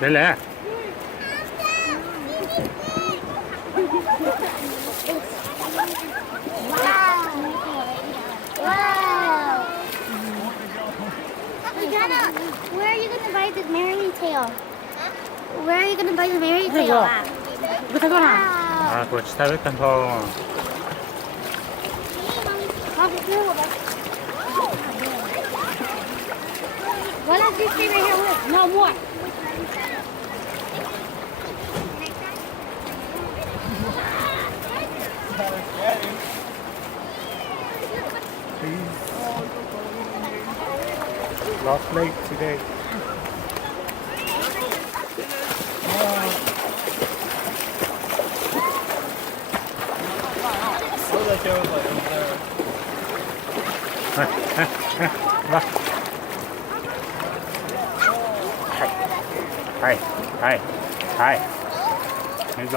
来来，Wow. Adriana, where are you going to buy the Mary tail? Where are you going to buy the Mary tail at? 이거 사거나. 아, 그거 치타백한 거. Why don't you stay right here with? No more. Lost late today. 와. 하이. 이거.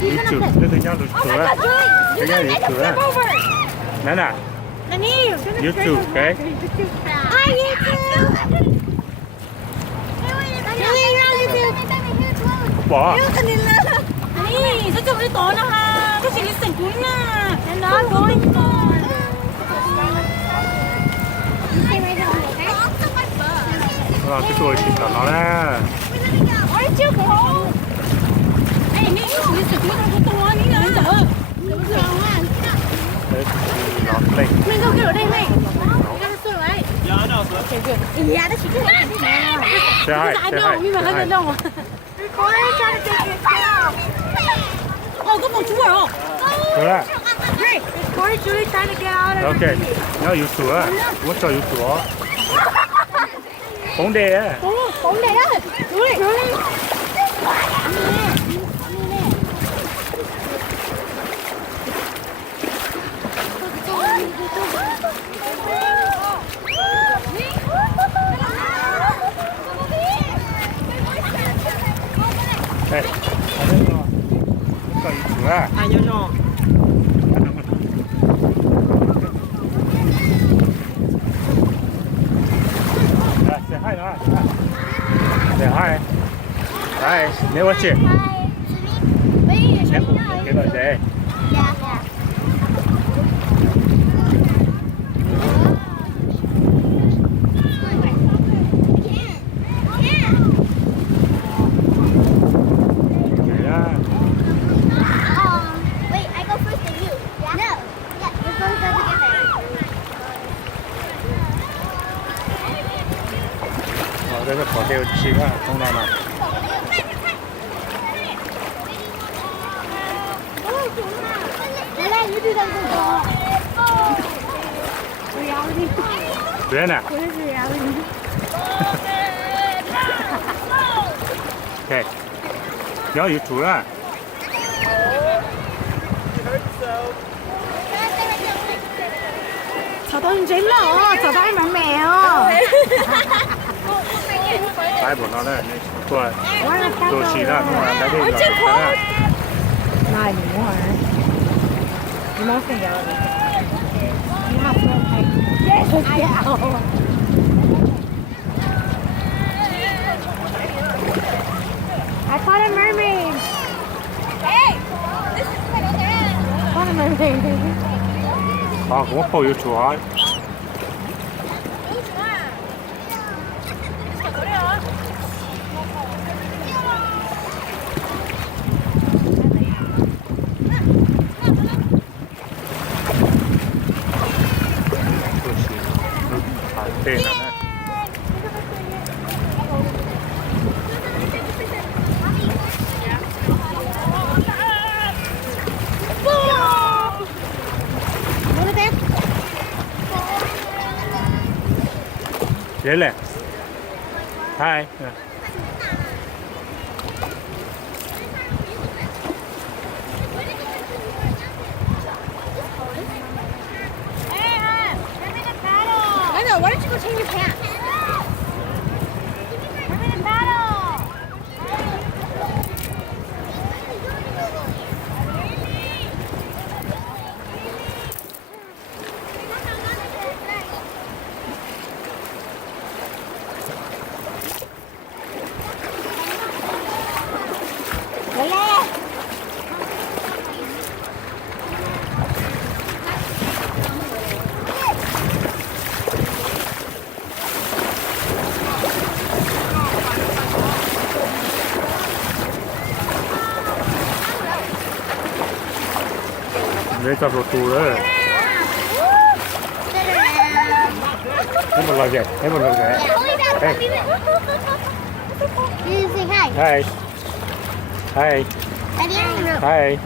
YouTube, nó từ nhau được sửa. Từ nhau được sửa. Nè nè. YouTube, okay? Hi, YouTube. bỏ. 아니, 저쪽 우리 떠나. 혹시 리슨 굴냐? 나 going on. Cái tuổi thì cả nó nè. Aren't you cold? Hey, me, Mr. Good, I'm going to đi lên chợ. Đấy, nó lên. Mình go kiểu đây mày. Yeah, I know, sir. Okay, good. Yeah, that's good. Say hi, I say know, hi, nhưng mà say hơi hi. đông. Có một chú à? 그래. Great. Corey's really trying to get out of Okay. nó YouTube. What's your YouTube? Bóng đè á. bóng đè đó. Really? Đây, ở đây rồi. Có YouTube á. I don't know. Rồi, say hi nào. Say hi. Hi, nếu có chuyện. Em cũng cái lời gì? Wait, I go first and you. No. Yeah, let's both go together. 그래서 거대 위치가 동남아. Lala, you do that one. Reality. 그래 나. What is reality? 오케이. 너 유튜브야. 저도 제일 나. 저도 할 말매요. cái của nó đây đồ chỉ là nó là cái gì là Này đúng rồi. Nó phải giờ. Nó học nó thấy. I caught a mermaid. Hey, this is my other Caught a mermaid. 아 그거 보여 좋아 tên là thế này hai Leo, why don't you go change your pants? We're in a battle. Để cho rụt tù đấy. Thấy một lời dạy, thấy một lời dạy. Hey. You say hi. Hi. Hi. I didn't. Hi.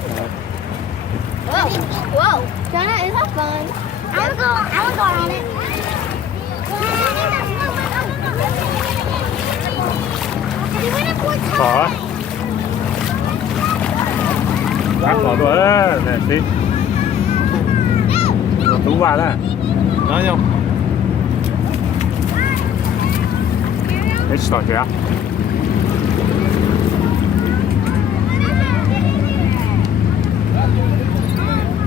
Whoa. Whoa. Jonah, is that fun? I wanna go on it. You went in 4 times. Có. Bác có rồi. Nè, tí. Tú vào đó. Nói không? Để start kìa.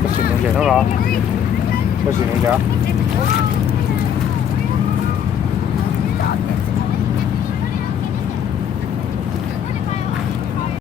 Có chuyện gì nó rồi? Có chuyện gì vậy?